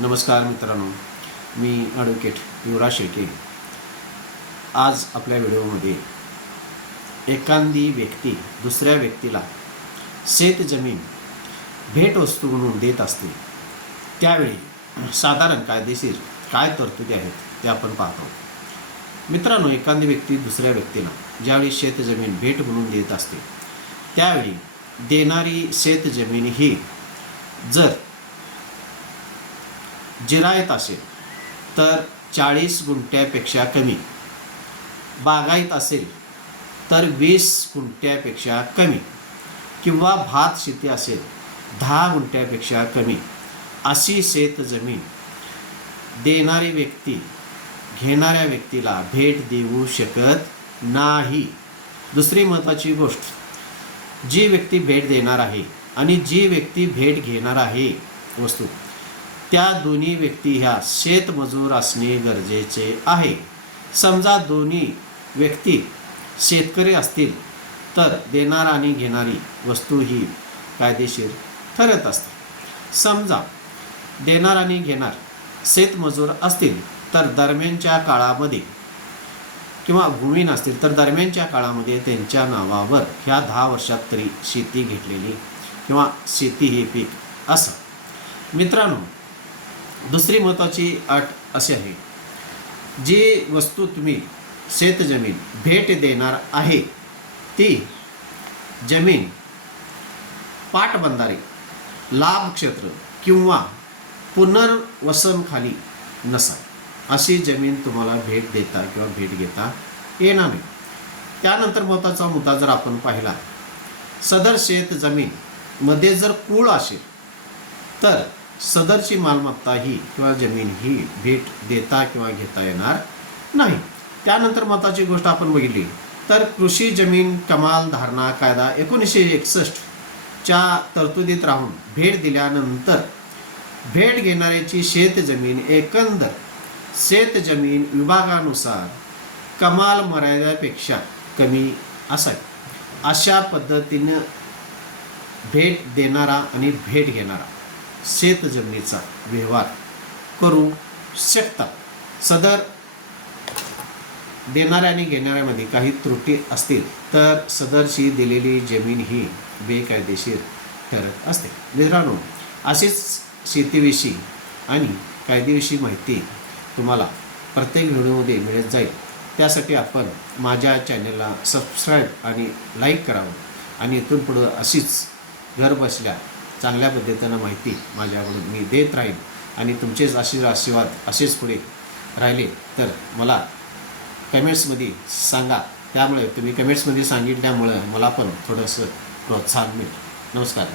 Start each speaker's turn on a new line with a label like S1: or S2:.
S1: नमस्कार मित्रांनो मी ॲडव्होकेट युवराज शेळके. आज आपल्या व्हिडिओमध्ये एखादी व्यक्ती दुसऱ्या व्यक्तीला शेत जमीन भेटवस्तू म्हणून देत असते त्यावेळी साधारण कायदेशीर काय तरतुदी आहेत ते आपण पाहतो. मित्रांनो एखादी व्यक्ती दुसऱ्या व्यक्तीला ज्यावेळी शेतजमीन भेट म्हणून देत असते त्यावेळी देणारी शेतजमीन ही जर जिरायत असेल तर चाळीस गुंठ्यापेक्षा कमी. बागायत असेल तर वीस गुंठ्यापेक्षा कमी. किंवा भात शेती असेल दहा गुंठ्यापेक्षा कमी. अशी शेतजमीन देणारी व्यक्ती घेणाऱ्या व्यक्तीला भेट देऊ शकत नाही. दुसरी महत्त्वाची गोष्ट जी व्यक्ती भेट देणार आहे आणि जी व्यक्ती भेट घेणार आहे वस्तू. त्या दोन्ही व्यक्ती ह्या शेतमजूर असणे गरजेचे आहे. समजा दोन्ही व्यक्ती शेतकरी असतील तर देणार आणि घेणारी वस्तू ही कायदेशीर ठरत असते. समजा देणार आणि घेणार शेतमजूर असतील तर दरम्यानच्या काळामध्ये किंवा भूमीन असतील तर दरम्यानच्या काळामध्ये त्यांच्या नावावर ह्या दहा वर्षात तरी शेती घेतलेली किंवा शेती हे पीक असं. मित्रांनो दुसरी महत्त्वाची अट अशी आहे जी वस्तू तुम्ही शेतजमीन भेट देणार आहे ती जमीन पाटबंधारे लाभक्षेत्र किंवा पुनर्वसनखाली नसा अशी जमीन तुम्हाला भेट देता किंवा भेट घेता येणार नाही. त्यानंतर महत्त्वाचा मुद्दा जर आपण पाहिला सदर शेत जमीन मध्ये जर कूळ असेल तर सदरची मालमत्ता ही किंवा जमीन ही भेट देता किंवा घेता येणार नाही. त्यानंतर महत्त्वाची गोष्ट आपण बघितली. तर कृषी जमीन कमाल धारणा कायदा एकोणीसशे एकसष्टच्या तरतुदीत राहून भेट दिल्यानंतर भेट घेणाऱ्याची शेतजमीन एकंदर शेतजमीन विभागानुसार कमाल मर्यादेपेक्षा कमी असावी. अशा पद्धतीनं भेट देणारा आणि भेट घेणारा. शेतजमिनीचा व्यवहार करू शकतात. सदर देणाऱ्या आणि घेणाऱ्यामध्ये काही त्रुटी असतील तर सदरची दिलेली जमीन ही बेकायदेशीर ठरत असते. मित्रांनो अशीच शेतीविषयी आणि कायदेविषयी माहिती तुम्हाला प्रत्येक व्हिडिओमध्ये मिळत जाईल. त्यासाठी आपण माझ्या चॅनलला सबस्क्राईब आणि लाईक करावं आणि इथून पुढं अशीच घर बसल्या चांगल्या पद्धतीनं माहिती माझ्याकडून मी देत राहीन आणि तुमचेच असे आशीर्वाद असेच पुढे राहिले तर मला कमेंट्समध्ये सांगा. त्यामुळे तुम्ही कमेंट्समध्ये सांगितल्यामुळं मला पण थोडंसं प्रोत्साहन मिळेल. नमस्कार.